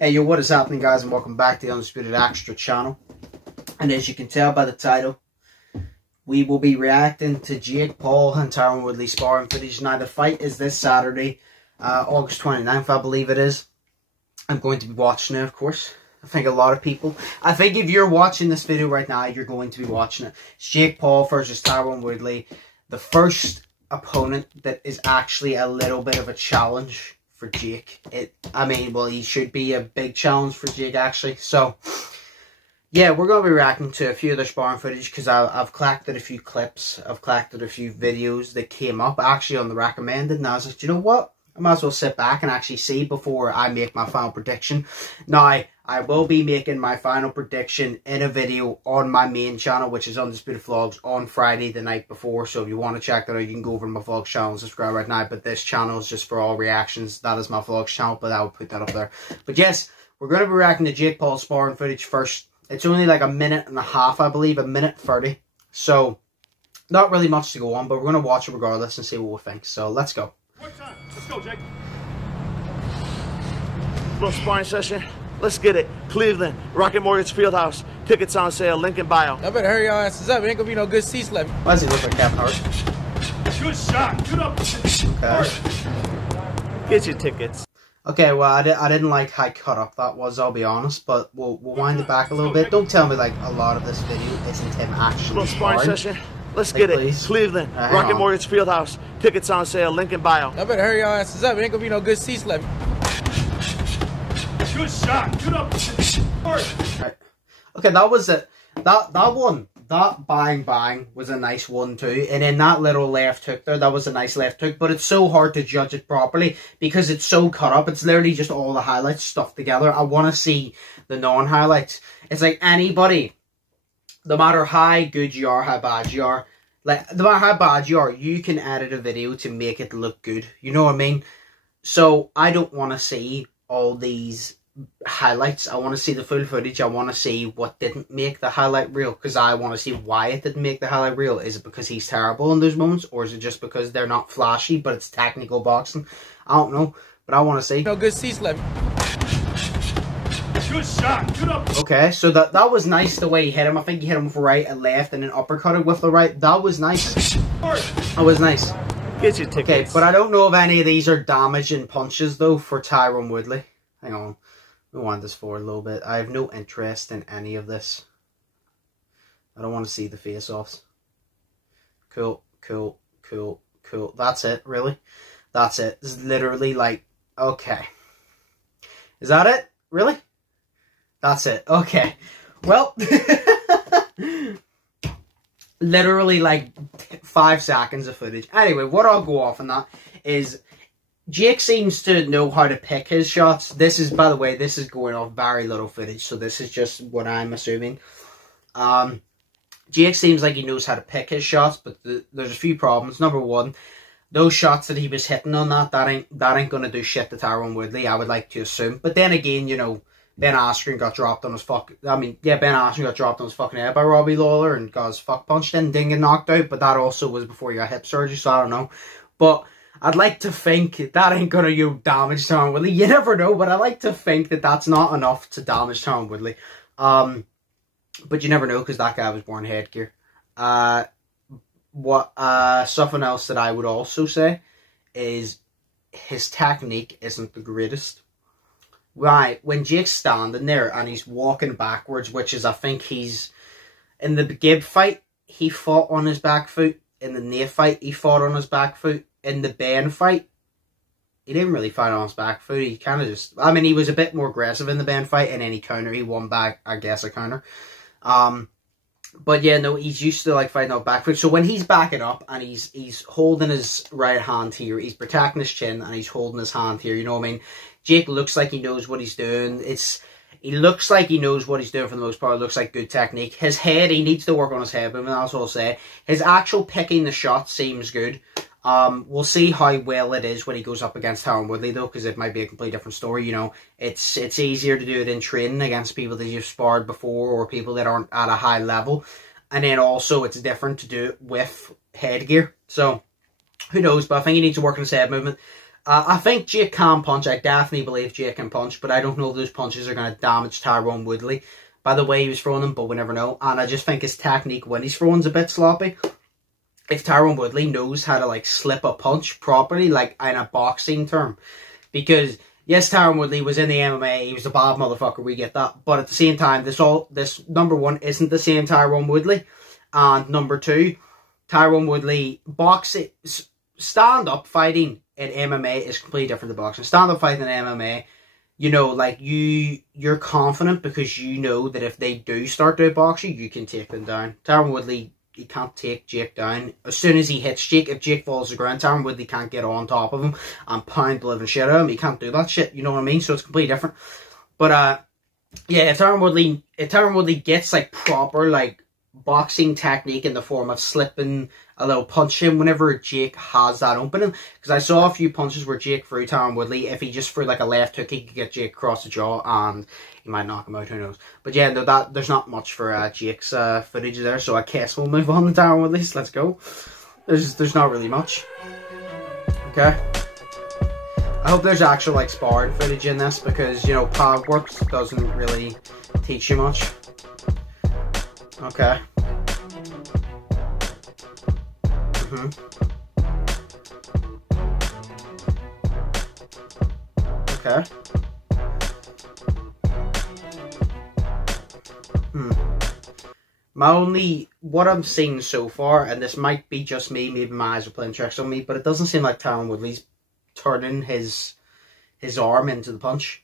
Hey yo, what is happening guys, and welcome back to the Undisputed Extra channel. And as you can tell by the title, we will be reacting to Jake Paul and Tyron Woodley sparring footage. Now the fight is this Saturday, August 29th I believe it is. I'm going to be watching it, of course. I think if you're watching this video right now, you're going to be watching it. It's Jake Paul versus Tyron Woodley. The first opponent that is actually a little bit of a challenge for Jake. He should be a big challenge for Jake actually. So yeah, we're going to be reacting to a few of their sparring footage because I've collected a few clips. I've collected a few videos that came up actually on the recommended, and I was like, you know what? I might as well sit back and actually see before I make my final prediction. Now, I will be making my final prediction in a video on my main channel, which is Undisputed Vlogs, on Friday the night before. So if you want to check that out, you can go over to my vlogs channel and subscribe right now. But this channel is just for all reactions. That is my vlogs channel, but I will put that up there. But yes, we're going to be reacting to Jake Paul's sparring footage first. It's only like a minute and a half, I believe, a minute 30. So not really much to go on, but we're going to watch it regardless and see what we think. So let's go. Let's go, Jake. Little sparring session. Let's get it. Cleveland, Rocket Mortgage Fieldhouse. Tickets on sale. Link in bio. I better hurry y'all asses up. It ain't gonna be no good seats left. Why does he look like Kevin Hart? Good shot. Good up. Okay. Get your tickets. Okay, well, I didn't like how cut up that was, I'll be honest, but we'll wind it back a little bit. Don't tell me like a lot of this video isn't him actually Little sparring sparring. session. Let's get it. Please. Cleveland, Rocket Mortgage Fieldhouse. Tickets on sale. Link in bio. I better hurry y'all asses up. It ain't gonna be no good seats left. Good shot. Good up. Right. Okay, that was it. That bang bang was a nice one too. And then that little left hook there, that was a nice left hook. But it's so hard to judge it properly because it's so cut up. It's literally just all the highlights stuffed together. I want to see the non-highlights. It's like anybody, no matter how good you are, how bad you are, like no matter how bad you are, you can edit a video to make it look good. You know what I mean? So I don't want to see all these highlights. I want to see the full footage. I want to see what didn't make the highlight reel, because I want to see why it didn't make the highlight reel. Is it because he's terrible in those moments, or is it just because they're not flashy but it's technical boxing? I don't know, but I want to see. No good seats left. Good shot. Good up. Okay, so that was nice the way he hit him. I think he hit him with right and left and then uppercutted with the right. That was nice. That was nice. Get your tickets. Okay, but I don't know if any of these are damaging punches though for Tyron Woodley. Hang on. We wind this forward a little bit. I have no interest in any of this. I don't want to see the face-offs. Cool, cool, cool, cool. That's it, really? That's it. This is literally like, okay. Is that it? Really? That's it. Okay. Well, literally like 5 seconds of footage. Anyway, what I'll go off on that is Jake seems to know how to pick his shots. This is, by the way, this is going off very little footage, so this is just what I'm assuming. Jake seems like he knows how to pick his shots, but there's a few problems. Number one, those shots that he was hitting on that ain't gonna do shit to Tyron Woodley, I would like to assume. But then again, you know, Ben Askren got dropped on his Ben Askren got dropped on his fucking head by Robbie Lawler and got his fuck punched in, didn't get knocked out, but that also was before he got hip surgery, so I don't know. But I'd like to think that ain't gonna damage Tyron Woodley. You never know, but I like to think that that's not enough to damage Tyron Woodley. But you never know, because that guy was born headgear. Something else that I would also say is his technique isn't the greatest. Right, when Jake's standing there and he's walking backwards, which is, I think he's, in the Gib fight, he fought on his back foot. In the Nate fight, he fought on his back foot. In the Ben fight, he didn't really fight on his back foot. He kind of just, he was a bit more aggressive in the Ben fight, and then he won back, I guess, a counter. But yeah, no, he's used to like fighting on back foot. So when he's backing up and he's holding his right hand here, he's protecting his chin and he's holding his hand here, you know what I mean? Jake looks like he knows what he's doing. He looks like he knows what he's doing for the most part. It looks like good technique. His head, he needs to work on his head, but that's all I'll say. His actual picking the shot seems good. We'll see how well it is when he goes up against Tyron Woodley though, because it might be a completely different story. You know, it's easier to do it in training against people that you've sparred before or people that aren't at a high level, and then also it's different to do it with headgear. So who knows? But I think he needs to work on his head movement. I think Jake can punch. I definitely believe Jake can punch, but I don't know if those punches are going to damage Tyron Woodley by the way he was throwing them, but we never know. And I just think his technique when he's throwing is a bit sloppy. If Tyron Woodley knows how to, like, slip a punch properly, like, in a boxing term. Because, yes, Tyron Woodley was in the MMA, he was a bad motherfucker, we get that. But at the same time, this number one isn't the same Tyron Woodley. And number two, Tyron Woodley, boxing, stand-up fighting in MMA is completely different to boxing. Stand-up fighting in MMA, you know, like, you're confident because you know that if they do start to box you can take them down. Tyron Woodley, he can't take Jake down. As soon as he hits Jake, if Jake falls to the ground, Tyron Woodley can't get on top of him and pound the living shit out of him. He can't do that shit, you know what I mean? So it's completely different. But, yeah, if Tyron Woodley gets, like, proper, like, boxing technique in the form of slipping a little punch in whenever Jake has that opening, because I saw a few punches where Jake threw Tyron Woodley. If he just threw like a left hook, he could get Jake across the jaw and he might knock him out, who knows. But yeah, no, there's not much for Jake's footage there, so I guess we'll move on to Tyron Woodley. So let's go. There's not really much. Okay, I hope there's actual like sparring footage in this, because you know pad work doesn't really teach you much. Okay. Okay. What I'm seeing so far, and this might be just me, maybe my eyes are playing tricks on me, but it doesn't seem like Tyron Woodley's turning his arm into the punch.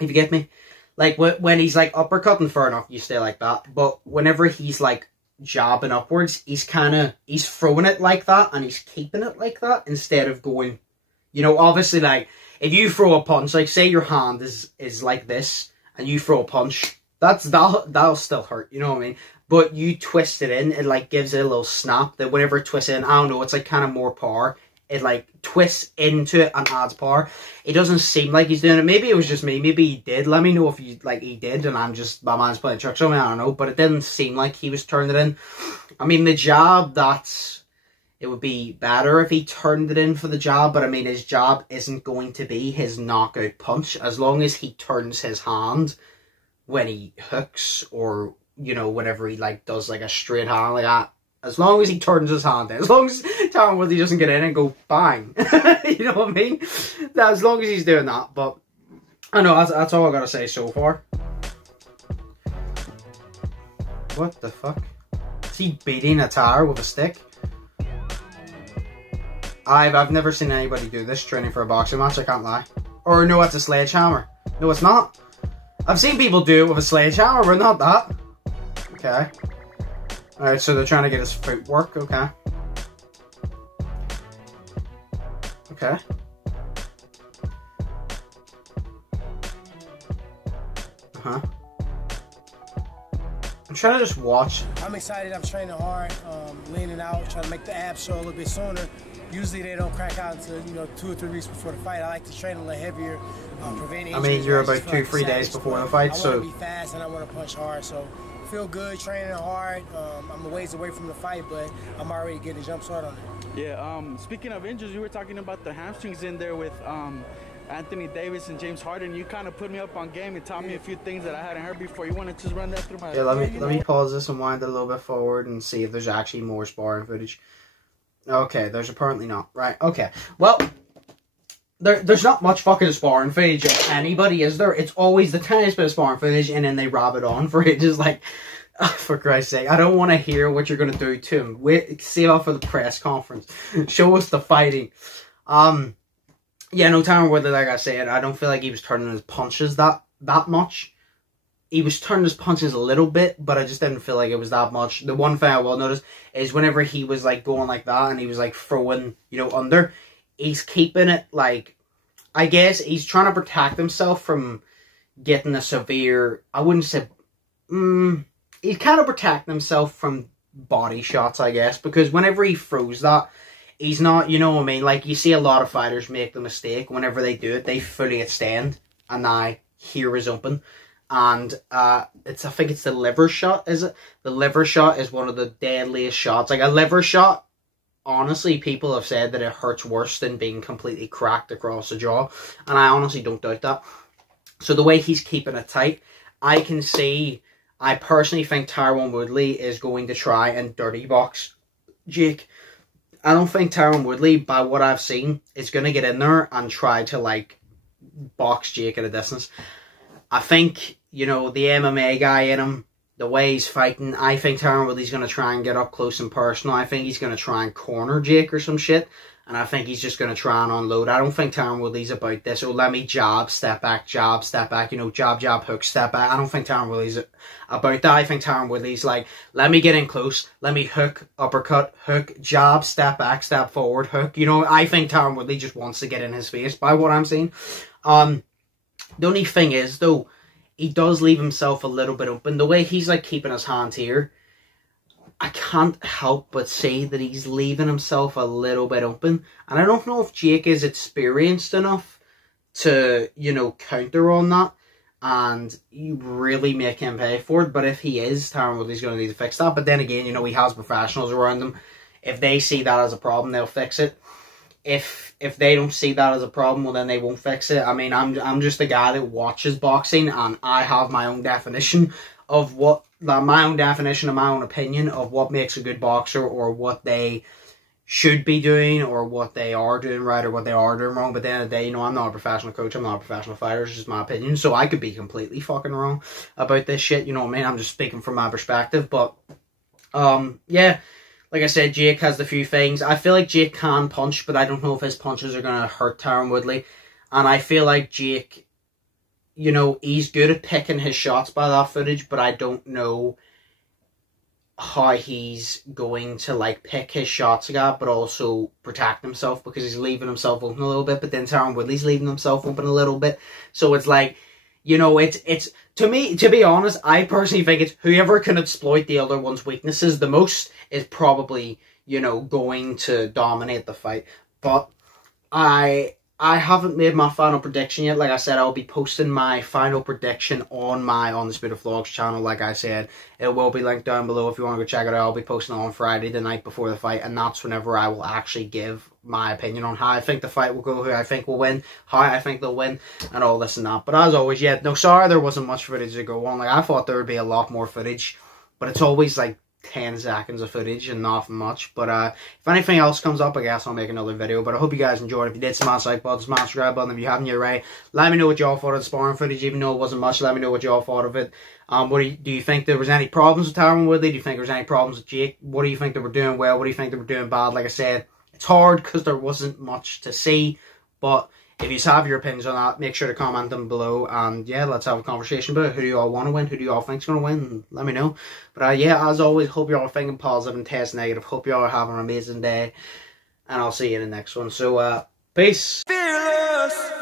If you get me? Like, when he's, like, uppercutting, fair enough, you stay like that. But whenever he's, like, jabbing upwards, he's throwing it like that, and he's keeping it like that, instead of going, you know, obviously, like, if you throw a punch, like, say your hand is like this, and you throw a punch, that'll still hurt, you know what I mean? But you twist it in, it, like, gives it a little snap, that whenever it twists in, I don't know, it's, like, kind of more power. It, like, twists into it and adds power. It doesn't seem like he's doing it. Maybe it was just me. Maybe he did. Let me know if he did, and my mind's playing tricks on me. I don't know. But it didn't seem like he was turning it in. I mean, the jab, it would be better if he turned it in for the jab. But, I mean, his jab isn't going to be his knockout punch. As long as he turns his hand when he hooks, or, you know, whenever he, like, does, like, a straight hand like that. As long as he turns his hand in. As long as Tyron Woodley doesn't get in and go bang. You know what I mean? As long as he's doing that. But, I know, that's all I gotta say so far. What the fuck? Is he beating a tire with a stick? I've never seen anybody do this training for a boxing match, I can't lie. Or no, it's a sledgehammer. No, it's not. I've seen people do it with a sledgehammer, but not that. Okay. Alright, so they're trying to get his footwork, okay. Okay. Uh-huh. I'm trying to just watch. I'm excited, I'm training hard, leaning out, trying to make the abs show a little bit sooner. Usually they don't crack out until, you know, 2 or 3 weeks before the fight. I like to train a little heavier, prevent injuries. I mean, you're about 2-3 days before the fight, so... I want to be fast and I want to punch hard, so... Feel good, training hard. I'm a ways away from the fight, but I'm already getting a jump start on it. Yeah, speaking of injuries, you were talking about the hamstrings in there with Anthony Davis and James Harden. You kind of put me up on game and taught me a few things that I hadn't heard before. You want to just run that through my... Yeah, let me pause this and wind it a little bit forward and see if there's actually more sparring footage. Okay, there's apparently not. Right, okay. Well... There's not much fucking sparring footage of anybody, is there? It's always the tiniest bit of sparring footage, and then they wrap it on for it. Just like, oh, for Christ's sake, I don't want to hear what you're going to do to him. Wait, save off for the press conference. Show us the fighting. Yeah, no, Tyron Woodley, like I said, I don't feel like he was turning his punches that much. He was turning his punches a little bit, but I just didn't feel like it was that much. The one thing I will notice is whenever he was like going like that, and he was like throwing, you know, under... He's keeping it, like, I guess he's trying to protect himself from getting a severe, I wouldn't say, he's kind of protecting himself from body shots, I guess, because whenever he throws that, he's not, you know what I mean, like, you see a lot of fighters make the mistake, whenever they do it, they fully extend, and now, here is open, and, I think it's the liver shot, is it? The liver shot is one of the deadliest shots, like, a liver shot, honestly, people have said that it hurts worse than being completely cracked across the jaw. And I honestly don't doubt that. So the way he's keeping it tight, I can see... I personally think Tyron Woodley is going to try and dirty box Jake. I don't think Tyron Woodley, by what I've seen, is going to get in there and try to, like, box Jake at a distance. I think, you know, the MMA guy in him, the way he's fighting, I think Tyron Woodley's going to try and get up close and personal. I think he's going to try and corner Jake or some shit. And I think he's just going to try and unload. I don't think Tyron Woodley's about this. Oh, let me jab, step back, you know, jab, jab, hook, step back. I don't think Tyron Woodley's about that. I think Tyron Woodley's like, let me get in close, let me hook, uppercut, hook, jab, step back, step forward, hook. You know, I think Tyron Woodley just wants to get in his face by what I'm seeing. The only thing is, though, he does leave himself a little bit open. The way he's like keeping his hands here, I can't help but say that he's leaving himself a little bit open. And I don't know if Jake is experienced enough to, you know, counter on that and you really make him pay for it. But if he is, Tyron Woodley's going to need to fix that. But then again, you know, he has professionals around him. If they see that as a problem, they'll fix it. If they don't see that as a problem, well, then they won't fix it. I mean, I'm just a guy that watches boxing, and I have my own definition of what... my own definition and my own opinion of what makes a good boxer, or what they should be doing, or what they are doing right, or what they are doing wrong. But at the end of the day, you know, I'm not a professional coach, I'm not a professional fighter, it's just my opinion. So I could be completely fucking wrong about this shit, you know what I mean? I'm just speaking from my perspective. But, yeah, like I said, Jake has the few things. I feel like Jake can punch, but I don't know if his punches are going to hurt Tyron Woodley. And I feel like Jake... you know, he's good at picking his shots by that footage, but I don't know how he's going to, like, pick his shots again, but also protect himself, because he's leaving himself open a little bit, but then Tyron Woodley's leaving himself open a little bit. So it's like, you know, it's to me, to be honest, I personally think it's whoever can exploit the other one's weaknesses the most is probably, you know, going to dominate the fight. But I haven't made my final prediction yet. Like I said, I'll be posting my final prediction on my Undisputed Vlogs channel. Like I said, it will be linked down below if you want to go check it out. I'll be posting it on Friday, the night before the fight, and that's whenever I will actually give my opinion on how I think the fight will go, who I think will win, how I think they'll win, and all this and that. But as always, yeah, no, sorry there wasn't much footage to go on. Like, I thought there would be a lot more footage, but it's always like 10 seconds of footage and not much. But if anything else comes up, I guess I'll make another video. But I hope you guys enjoyed. If you did, smash the like button, smash the subscribe button. If you haven't yet, right, let me know what y'all thought of the sparring footage. Even though it wasn't much, let me know what y'all thought of it. What do you think there was any problems with Tyron Woodley? Do you think there was any problems with Jake? What do you think they were doing well? What do you think they were doing bad? Like I said, it's hard because there wasn't much to see. But if you have your opinions on that, make sure to comment them below. And yeah, let's have a conversation about it. Who do you all want to win? Who do you all think is going to win? Let me know. But yeah, as always, hope you all are thinking positive and test negative. Hope you all are having an amazing day. And I'll see you in the next one. So, peace. Fearless.